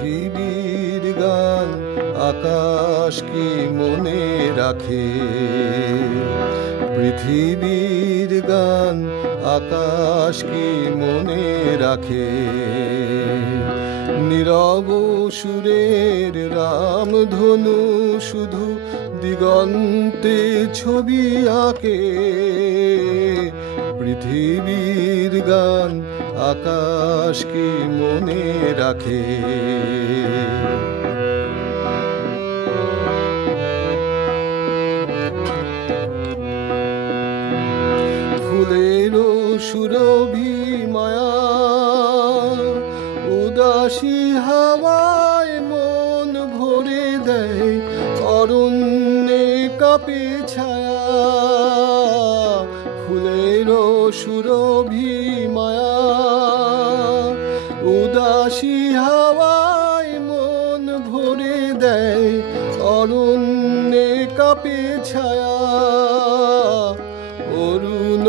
পৃথিবীর গান আকাশ কি মনে রাখে? পৃথিবীর গান আকাশ কি মনে রাখে? নীরব সুরের রামধনু শুধু দিগন্তে ছবি আঁকে। পৃথিবীর গান আকাশ কি মনে রাখে? ফুলেরও সুরভি মায়া উদাসী হাওয়ায় মন ভরে দেয়, অরণ্যে কাঁপে ছায়া। ফুলেরও সুরভি মায়া উদাসী হাওয়ায় মন ভরে দেয়, অরণ্যে কাঁপে ছায়া। অরুণ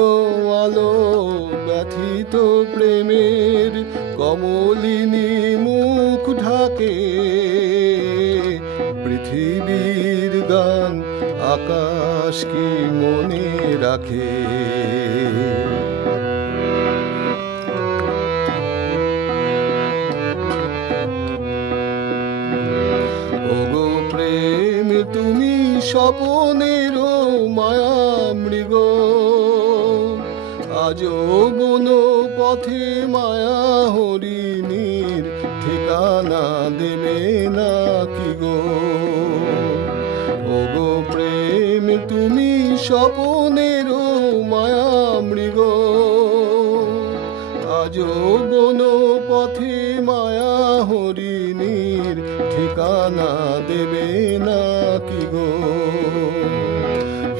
আলো ব্যথিত প্রেমের কমলিনী মুখ ঢাকে। পৃথিবীর গান আকাশ কি মনে রাখে? ওগো প্রেম তুমি স্বপনেরও মায়া মৃগ, আজও বন পথে মায়া হরিণীর ঠিকানা দেবে না কি গো? ওগো প্রেম তুমি স্বপনেরও মায়া মৃগ, আজও বন পথে মায়া হরিণীর ঠিকানা দেবে না কি গো?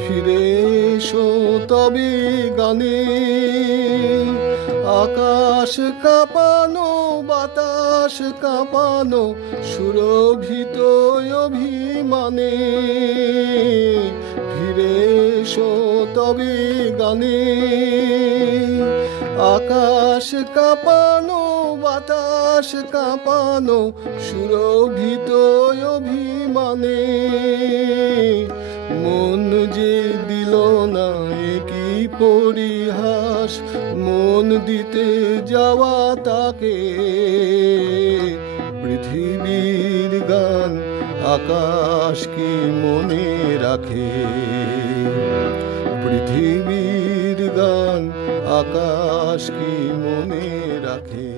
ফিরে এসো তবে গানে, আকাশ কাঁপানো বাতাস কাঁপানো সুরভিত অভিমানে। ফিরে এসো তবে গানে, আকাশ কাঁপানো বাতাস কাঁপানো সুরভিত অভিমানে। মন যে দিল না কি পরিহাস, মন দিতে যাওয়া তাকে। পৃথিবীর গান আকাশ কি মনে রাখে? পৃথিবীর গান আকাশ কি মনে রাখে?